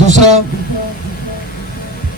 دوسرا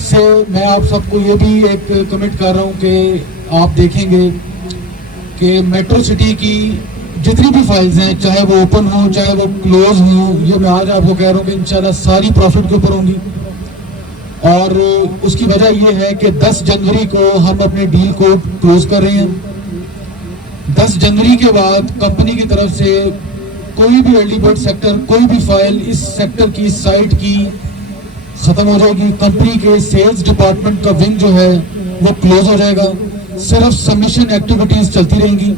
سے میں آپ سب کو یہ بھی ایک کمٹ کر رہا ہوں کہ آپ دیکھیں گے کہ میٹرو سٹی کی جتنی بھی فائلز ہیں، چاہے وہ اوپن ہوں چاہے وہ کلوز ہوں، یہ میں آج آپ کو کہہ رہا ہوں کہ انشاءاللہ ساری پروفٹ کے اوپر ہوں گی. اور اس کی وجہ یہ ہے کہ 10 جنوری کو ہم اپنے ڈیل کو کلوز کر رہے ہیں. 10 جنوری کے بعد کمپنی کی طرف سے کوئی بھی ارلی برڈ سیکٹر، کوئی بھی فائل اس سیکٹر کی سائٹ کی ختم ہو جائے گی. کمپنی کے سیلز ڈپارٹمنٹ کا ونگ جو ہے وہ کلوز ہو جائے گا. صرف سبمیشن ایکٹیویٹیز چلتی رہیں گی.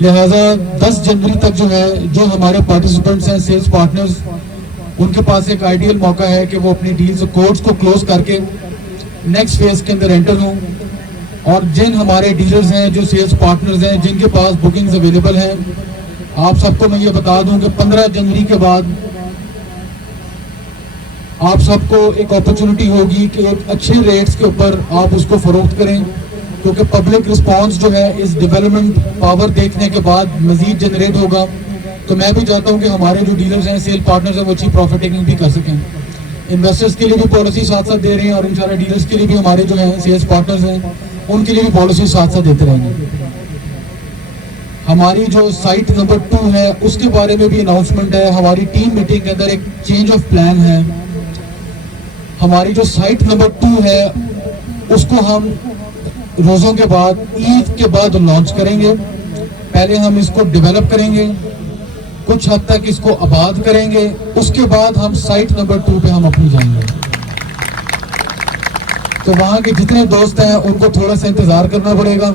لہٰذا 10 جنوری تک جو ہے، جو ہمارے پارٹیسپینٹس ہیں سیلز پارٹنرز، ان کے پاس ایک آئیڈیل موقع ہے کہ وہ اپنی ڈیلز کوڈز کو کلوز کر کے نیکسٹ فیز کے اندر انٹر ہوں. اور جن ہمارے ڈیلرز ہیں، جو سیلز پارٹنرز ہیں، جن کے پاس بکنگز اویلیبل ہیں، آپ سب کو میں یہ بتا دوں کہ 15 جنوری کے بعد آپ سب کو ایک اپرچونٹی ہوگی کہ ایک اچھے ریٹس کے اوپر آپ اس کو فروخت کریں، کیونکہ پبلک رسپانس جو ہے اس ڈیولپمنٹ پاور دیکھنے کے بعد مزید جنریٹ ہوگا. تو میں بھی چاہتا ہوں کہ ہمارے جو ڈیلرز ہیں، سیل پارٹنرز ہیں، وہ اچھی پروفٹ ٹیکنگ بھی کر سکیں. انویسٹرز کے لیے بھی پالیسی ساتھ ساتھ دے رہے ہیں، اور انشاءاللہ ڈیلرز کے لیے بھی ہمارے جو ہیں سیلز پارٹنرز ہیں، ان کے لیے بھی پالیسی ساتھ ساتھ دیتے رہیں گے. ہماری جو سائٹ نمبر 2 ہے اس کے بارے میں بھی اناؤنسمنٹ ہے. ہماری ٹیم میٹنگ کے اندر ایک چینج آف پلان ہے. ہماری جو سائٹ نمبر 2 ہے اس کو ہم روزوں کے بعد، عید کے بعد لانچ کریں گے. پہلے ہم اس کو ڈیولپ کریں گے، کچھ حد تک اس کو آباد کریں گے، اس کے بعد ہم سائٹ نمبر 2 پہ ہم اپنی جائیں گے. تو وہاں کے جتنے دوست ہیں ان کو تھوڑا سا انتظار کرنا پڑے گا،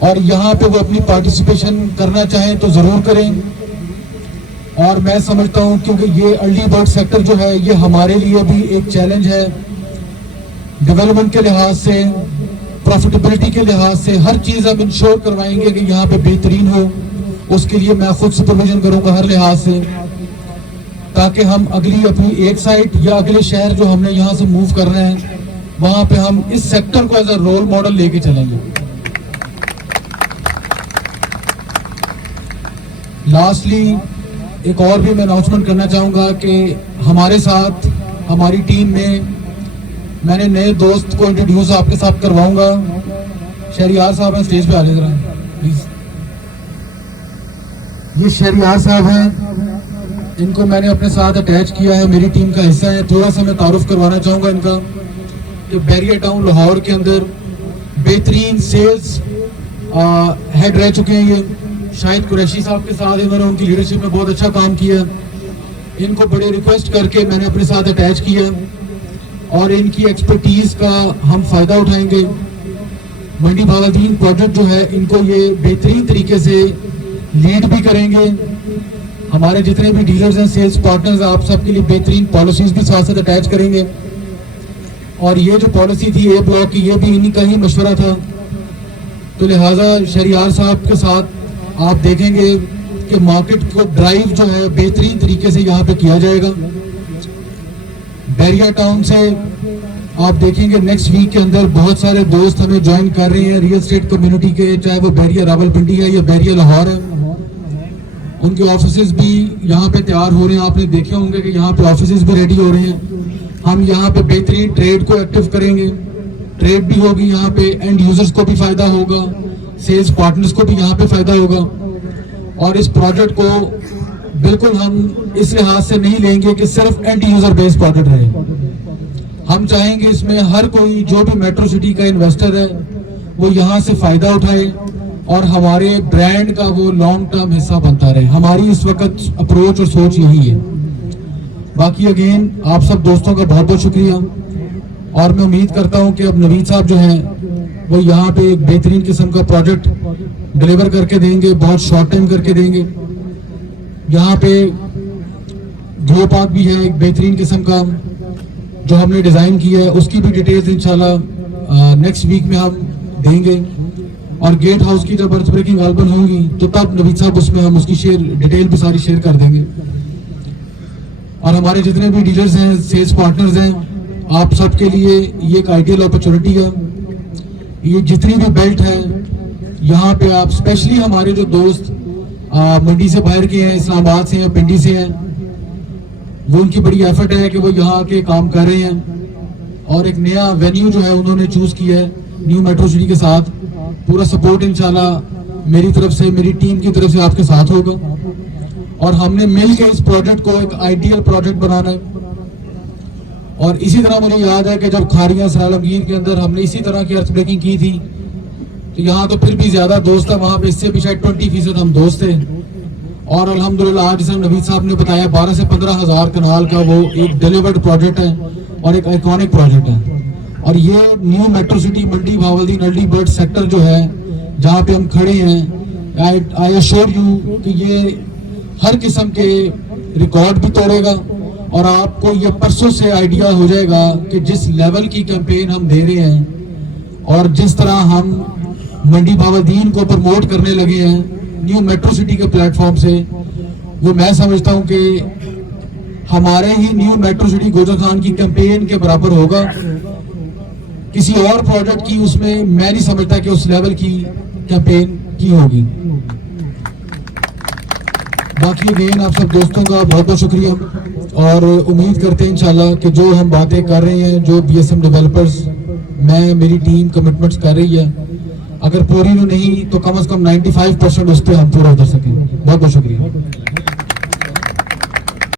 اور یہاں پہ وہ اپنی پارٹیسپیشن کرنا چاہیں تو ضرور کریں. اور میں سمجھتا ہوں کیونکہ یہ ارلی برڈ سیکٹر جو ہے یہ ہمارے لیے بھی ایک چیلنج ہے، ڈیولپمنٹ کے لحاظ سے، پروفیٹیبلٹی کے لحاظ سے، ہر چیز ہم انشور کروائیں گے کہ یہاں پہ بہترین ہو. اس کے لیے میں خود سپرویژن کروں گا ہر لحاظ سے، تاکہ ہم اگلی اپنی ایک سائٹ یا اگلے شہر جو ہم نے یہاں سے موو کرنا ہے وہاں پہ ہم اس سیکٹر کو ایز اے رول ماڈل لے کے چلیں گے. لاسٹلی ایک اور بھی میں اناؤنسمنٹ کرنا چاہوں گا کہ ہمارے ساتھ ہماری ٹیم میں نے نئے دوست کو انٹروڈیوس آپ کے ساتھ کرواؤں گا. شہریار صاحب ہیں، اسٹیج پہ آ جائے ذرا پلیز. یہ شہریار صاحب ہیں، ان کو میں نے اپنے ساتھ اٹیچ کیا ہے، میری ٹیم کا حصہ ہے. تھوڑا سا میں تعارف کروانا چاہوں گا ان کا کہ بیریا ٹاؤن لاہور کے اندر بہترین سیلز ہیڈ رہ چکے ہیں. یہ شاہد قریشی صاحب کے ساتھ انہوں نے ان کی لیڈرشپ میں بہت اچھا کام کیا. ان کو بڑے ریکویسٹ کر کے میں نے اپنے ساتھ اٹیچ کیا، اور ان کی ایکسپرٹیز کا ہم فائدہ اٹھائیں گے. منڈی بہاولدین پروجیکٹ جو ہے ان کو یہ بہترین طریقے سے لیڈ بھی کریں گے. ہمارے جتنے بھی ڈیلرز ہیں، سیلز پارٹنرز، آپ سب کے لیے بہترین پالیسیز بھی ساتھ ساتھ اٹیچ کریں گے. اور یہ جو پالیسی تھی اے بلاک کی، یہ بھی انہی کا ہی مشورہ تھا. تو لہٰذا شہریار صاحب کے ساتھ آپ دیکھیں گے کہ مارکیٹ کو ڈرائیو جو ہے بہترین طریقے سے یہاں پہ کیا جائے گا. بیریا ٹاؤن سے آپ دیکھیں گے نیکسٹ ویک کے اندر بہت سارے دوست ہمیں جوائن کر رہے ہیں ریئل اسٹیٹ کمیونٹی کے، چاہے وہ بیریا راولپنڈی ہے یا بیریا لاہور ہے. ان کے آفیسز بھی یہاں پہ تیار ہو رہے ہیں. آپ نے دیکھے ہوں گے کہ یہاں پہ آفیسز بھی ریڈی ہو رہے ہیں. ہم یہاں پہ بہترین ٹریڈ کو ایکٹیو کریں گے. ٹریڈ بھی ہوگی یہاں پہ، اینڈ یوزرز کو بھی فائدہ ہوگا، سیلز پارٹنرز کو بھی یہاں پہ فائدہ ہوگا. اور اس پروجیکٹ کو بالکل ہم اس لحاظ سے نہیں لیں گے کہ صرف اینڈ یوزر بیس پروجیکٹ رہے. ہم چاہیں گے اس میں ہر کوئی جو بھی میٹرو سٹی کا انویسٹر ہے وہ یہاں سے فائدہ اٹھائے اور ہمارے برانڈ کا وہ لانگ ٹرم حصہ بنتا رہے. ہماری اس وقت اپروچ اور سوچ یہی ہے. باقی اگین آپ سب دوستوں کا بہت بہت شکریہ، اور میں امید کرتا ہوں کہ اب نوید صاحب جو ہیں وہ یہاں پہ ایک بہترین قسم کا پروجیکٹ ڈلیور کر کے دیں گے، بہت شارٹ ٹائم کر کے دیں گے. یہاں پہ گلو پارک بھی ہے ایک بہترین قسم کا جو ہم نے ڈیزائن کیا ہے، اس کی بھی ڈیٹیلز انشاءاللہ نیکسٹ ویک میں ہم دیں گے. اور گیٹ ہاؤس کی جب ارتھ بریکنگ البم ہوگی تو تب نوید صاحب اس میں ہم اس کی ڈیٹیل بھی ساری شیئر کر دیں گے. اور ہمارے جتنے بھی ڈیلرز ہیں، سیلز پارٹنرز ہیں، آپ سب کے لیے یہ ایک آئیڈیل اپرچونٹی ہے. یہ جتنی بھی بیلٹ ہے یہاں پہ آپ اسپیشلی ہمارے جو دوست منڈی سے باہر کے ہیں، اسلام آباد سے ہیں، پنڈی سے ہیں، وہ ان کی بڑی ایفرٹ ہے کہ وہ یہاں کے کام کر رہے ہیں, اور ایک نیا وینیو جو ہے انہوں نے چوز کیا ہے نیو میٹرو سٹی کے ساتھ. پورا سپورٹ انشاءاللہ میری طرف سے, میری ٹیم کی طرف سے آپ کے ساتھ ہوگا, اور ہم نے مل کے اس پروجیکٹ کو ایک آئیڈیل پروجیکٹ بنانا ہے. اور اسی طرح مجھے یاد ہے کہ جب کھاریاں سر عالمگیر کے اندر ہم نے اسی طرح کی ارتھ بریکنگ کی تھی, تو یہاں تو پھر بھی زیادہ دوست ہے, وہاں پہ اس سے بھی شاید 20% ہم دوست تھے. اور الحمدللہ آج جیسے نوید صاحب نے بتایا 12 سے 15 ہزار کنال کا وہ ایک ڈیلیورڈ پروجیکٹ ہے اور ایک آئیکونک پروجیکٹ ہے. اور یہ نیو میٹرو سٹی منڈی بہاولدین ارلی برڈ سیکٹر جو ہے جہاں پہ ہم کھڑے ہیں, آئی ایشور یو کہ یہ ہر قسم کے ریکارڈ بھی توڑے گا, اور آپ کو یہ پرسوں سے آئیڈیا ہو جائے گا کہ جس لیول کی کیمپین ہم دے رہے ہیں اور جس طرح ہم منڈی بہاولدین کو پروموٹ کرنے لگے ہیں نیو میٹرو سٹی کے پلیٹ فارم سے, وہ میں سمجھتا ہوں کہ ہمارے ہی new metro city Gujar Khan کی کیمپین کے برابر ہوگا. کسی اور پروجیکٹ کی اس میں میں نہیں سمجھتا کہ اس لیول کی کیمپین کی ہوگی. باقی اگین آپ سب دوستوں کا بہت بہت شکریہ, اور امید کرتے ہیں انشاءاللہ کہ جو ہم باتیں کر رہے ہیں, جو بی ایس ایم ڈیولپرز میں میری ٹیم کمٹمنٹس کر رہی ہے, اگر پوری نہیں تو کم از کم 95% اس پہ ہم پورا اتر سکیں. بہت بہت شکریہ.